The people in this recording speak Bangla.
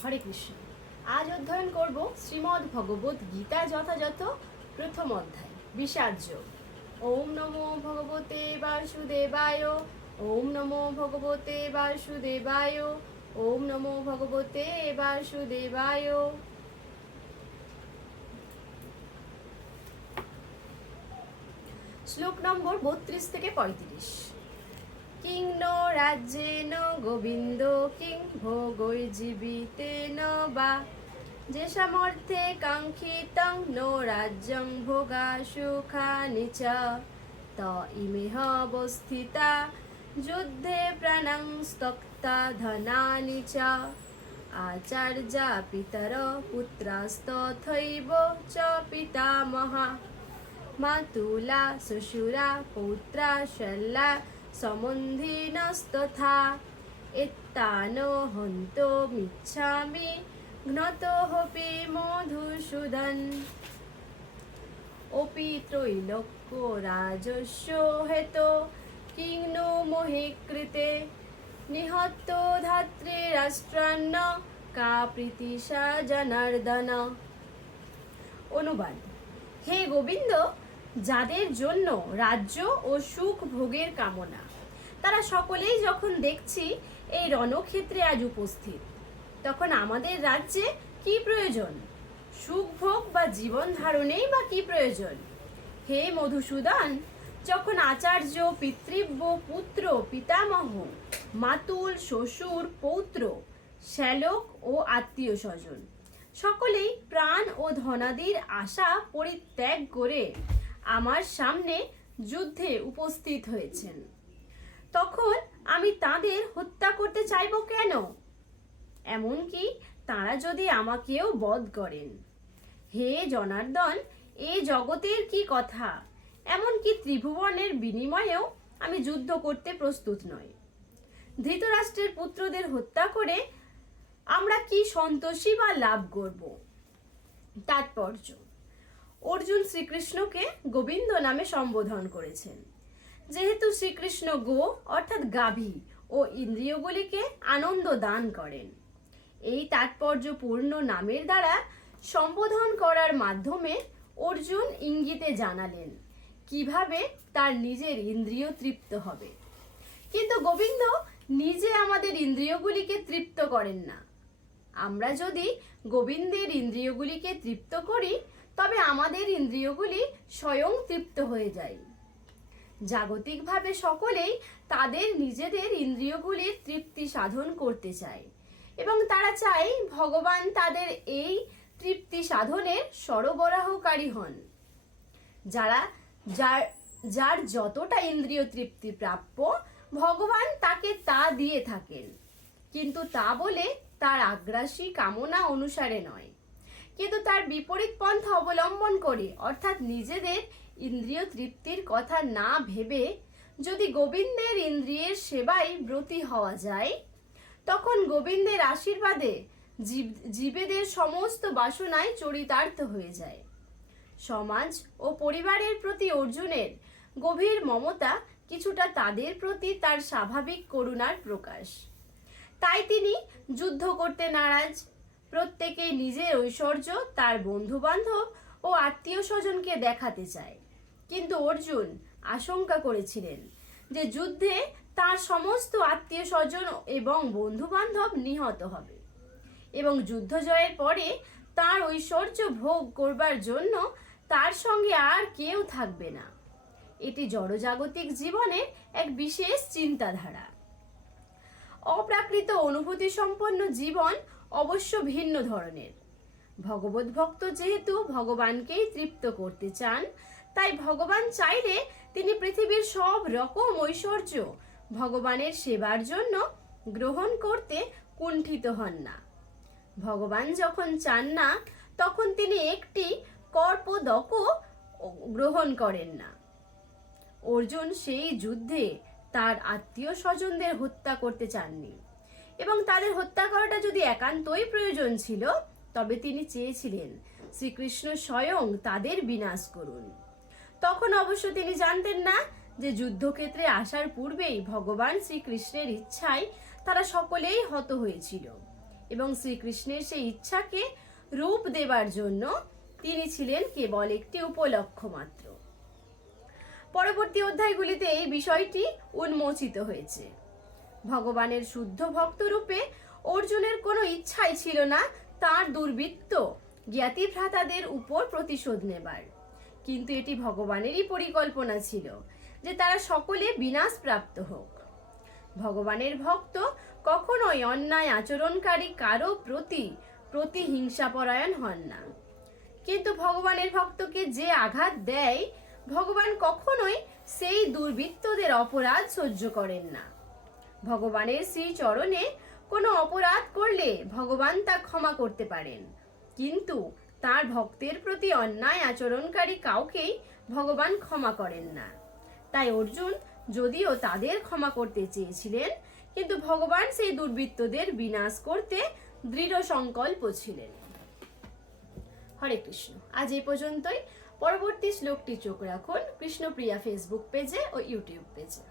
হরে কৃষ্ণ। আজ অধ্যয়ন করব শ্রীমদ্ ভগবত গীতার যথাযথ প্রথম অধ্যায় বিষাদ যোগ। ওম নমো ভগবতে বাসুদেবায়, ওম নমো ভগবতে বাসুদেবায়, ওম নমো ভগবতে বাসুদেবায়। শ্লোক নম্বর 32 থেকে 35। কিং নো রাজ্যেন গোবিন্দ কিং ভোগৈর্জীবিতেন বা যে সামর্থ্যে কাঙ্ক্ষিতং নো রাজ্যং ভোগা সুখানি চ ত ইমেহ অবস্থিতা যুদ্ধে প্রাণং ত্যক্তা ধনানি চ আচার্যা পিতর পুত্রাস্তথৈব চ পিতামহা মাতুলা শ্বশুরা পৌত্রা শল্যা সমন্ধিনস্তথা এত্তানো হন্তো মিচ্ছামি ঘ্নতোপি মধুসূদন অপি ত্রৈলোক্য রাজস্য হেতো কিং নো মোহে কৃতে নিহত্য ধাত্রী রাষ্ট্রান্ন কা প্রীতিশা জনার্দন। অনুবাদ: হে গোবিন্দ, যাদের জন্য রাজ্য ও সুখ ভোগের কামনা, তারা সকলেই যখন দেখছি এই রণক্ষেত্রে আজ উপস্থিত, তখন আমাদের রাজ্যে কি প্রয়োজন? সুখ ভোগ বা জীবন ধারণেই বা কি প্রয়োজন? হে মধুসূদন, যখন আচার্য, পিতৃব্য, পুত্র, পিতামহ, মাতুল, শ্বশুর, পৌত্র, শ্যালক ও আত্মীয় স্বজন সকলেই প্রাণ ও ধনাদির আশা পরিত্যাগ করে আমার সামনে যুদ্ধে উপস্থিত হয়েছেন, তখন আমি তাদের হত্যা করতে চাইব কেন? এমনকি তারা যদি আমাকেও বধ করেন। হে জনার্দন, এ জগতের কি কথা, এমনকি ত্রিভুবনের বিনিময়েও আমি যুদ্ধ করতে প্রস্তুত নই। ধৃতরাষ্ট্রের পুত্রদের হত্যা করে আমরা কি সন্তোষী বা লাভ করব? তাৎপর্য: অর্জুন শ্রীকৃষ্ণকে গোবিন্দ নামে সম্বোধন করেছেন, যেহেতু শ্রীকৃষ্ণ গো অর্থাৎ গাভী ও ইন্দ্রিয়গুলিকে আনন্দ দান করেন। এই তাৎপর্যপূর্ণ নামের দ্বারা সম্বোধন করার মাধ্যমে অর্জুন ইঙ্গিতে জানালেন কিভাবে তার নিজের ইন্দ্রিয় তৃপ্ত হবে। কিন্তু গোবিন্দ নিজে আমাদের ইন্দ্রিয়গুলিকে তৃপ্ত করেন না। আমরা যদি গোবিন্দের ইন্দ্রিয়গুলিকে তৃপ্ত করি, তবে আমাদের ইন্দ্রিয়গুলি স্বয়ং তৃপ্ত হয়ে যায়। জাগতিকভাবে সকলেই তাদের নিজেদের ইন্দ্রিয়গুলির তৃপ্তি সাধন করতে চায় এবং তারা চায় ভগবান তাদের এই তৃপ্তি সাধনের সরবরাহকারী হন। যার যতটা ইন্দ্রিয় তৃপ্তি প্রাপ্য, ভগবান তাকে তা দিয়ে থাকেন, কিন্তু তা বলে তার আগ্রাসী কামনা অনুসারে নয়, কিন্তু তার বিপরীত পন্থা অবলম্বন করে, অর্থাৎ নিজেদের ইন্দ্রিয় তৃপ্তির কথা না ভেবে যদি গোবিন্দের ইন্দ্রিয়ের সেবায় ব্রতী হওয়া যায়, তখন গোবিন্দের আশীর্বাদে জীবেদের সমস্ত বাসনায় চরিতার্থ হয়ে যায়। সমাজ ও পরিবারের প্রতি অর্জুনের গভীর মমতা কিছুটা তাদের প্রতি তার স্বাভাবিক করুণার প্রকাশ। তাই তিনি যুদ্ধ করতে নারাজ। প্রত্যেকেই নিজের ঐশ্বর্য তার বন্ধু বান্ধব ও আত্মীয় স্বজনকে দেখাতে চায়, কিন্তু অর্জুন আশঙ্কা করেছিলেন যে যুদ্ধে তার সমস্ত আত্মীয় স্বজন এবং বন্ধু বান্ধব নিহত হবে এবং যুদ্ধ জয়ের পরে তার ঐশ্বর্য ভোগ করবার জন্য তার সঙ্গে আর কেউ থাকবে না। এটি জড়জাগতিক জীবনের এক বিশেষ চিন্তাধারা। অপ্রাকৃত অনুভূতি সম্পন্ন জীবন অবশ্য ভিন্ন ধরনের। ভগবত ভক্ত যেহেতু ভগবানকেই তৃপ্ত করতে চান, তাই ভগবান চাইলে তিনি পৃথিবীর সব রকম ঐশ্বর্য ভগবানের সেবার জন্য গ্রহণ করতে কুণ্ঠিত হন না। ভগবান যখন চান না, তখন তিনি একটি কর্পদকও গ্রহণ করেন না। অর্জুন সেই যুদ্ধে তার আত্মীয় স্বজনদের হত্যা করতে চাননি, এবং তাদের হত্যা করাটা যদি একান্তই প্রয়োজন ছিল, তবে তিনি চেয়েছিলেন শ্রীকৃষ্ণ স্বয়ং তাদের বিনাশ করুন। তখন অবশ্য তিনি জানতেন না যে যুদ্ধক্ষেত্রে আসার পূর্বেই ভগবান শ্রীকৃষ্ণের ইচ্ছায় তারা সকলেই হত হয়েছিল। এবং শ্রীকৃষ্ণের সেই ইচ্ছাকে রূপ দেবার জন্য তিনি ছিলেন কেবল একটি উপলক্ষ মাত্র। পরবর্তী অধ্যায়গুলিতে এই বিষয়টি উন্মোচিত হয়েছে। ভগবানের শুদ্ধ ভক্ত রূপে অর্জুনের কোনো ইচ্ছাই ছিল না তার দুর্বৃত্ত জ্ঞাতিভ্রাতাদের উপর প্রতিশোধ নেবার, কিন্তু এটি ভগবানেরই পরিকল্পনা ছিল যে তারা সকলে বিনাশপ্রাপ্ত হোক। ভগবানের ভক্ত কখনোই অন্যায় আচরণকারী কারো প্রতি প্রতিহিংসাপরায়ণ হন না, কিন্তু ভগবানের ভক্তকে যে আঘাত দেয় ভগবান কখনোই সেই দুর্বৃত্তদের অপরাধ সহ্য করেন না। ভগবানের শ্রীচরণে কোনো অপরাধ করলে ভগবান তা ক্ষমা করতে পারেন, কিন্তু তার ভক্তের প্রতি অন্যায় আচরণকারী কাউকেই ভগবান ক্ষমা করেন না। তাই অর্জুন যদিও তাদের ক্ষমা করতে চেয়েছিলেন, কিন্তু ভগবান সেই দুর্বৃত্তদের বিনাশ করতে দৃঢ় সংকল্প ছিলেন। হরে কৃষ্ণ। আজ এই পর্যন্তই। পরবর্তী শ্লোকটি চোখ রাখুন কৃষ্ণপ্রিয়া ফেসবুক পেজে ও ইউটিউব পেজে।